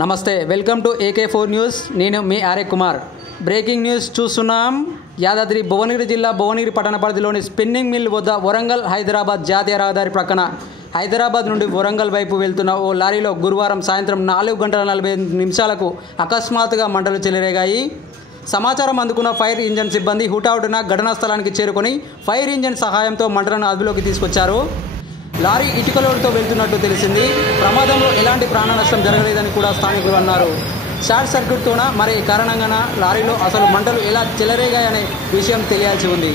నమస్తే, welcome to AK4 news. నేను మీ RA Kumar. Breaking news చూస్తున్నాం. యాదాద్రి భువనగిరి జిల్లా భువనగిరి పట్టణ పరిధిలోని స్పిన్నింగ్ మిల్ వద్ద వరంగల్ హైదరాబాద్ జాతీయ రహదారి ప్రక్కన హైదరాబాద్ నుండి వరంగల్ వైపు వెళ్తున్న ఓ లారీలో గురువారం సాయంత్రం 4:45 అకస్మాత్తుగా మంటలు చెలరేగాయి. సమాచారం అందుకున్న ఫైర్ ఇంజన్ సిబ్బంది హుటాహుటిన ఘటనా స్థలానికి చేరుకొని ఫైర్ ఇంజన్ సహాయంతో మంటలను అదుపులోకి తీసుకొచ్చారు. లారీ ఇటుక లోడ్తో వెళ్తున్నట్టు తెలిసింది. ప్రమాదంలో ఎలాంటి ప్రాణ నష్టం జరగలేదని కూడా స్థానికులు అన్నారు. షార్ట్ సర్క్యూట్తోన మరే కారణంగాన లారీలో అసలు మంటలు ఎలా చెలరేగాయనే విషయం తెలియాల్సి ఉంది.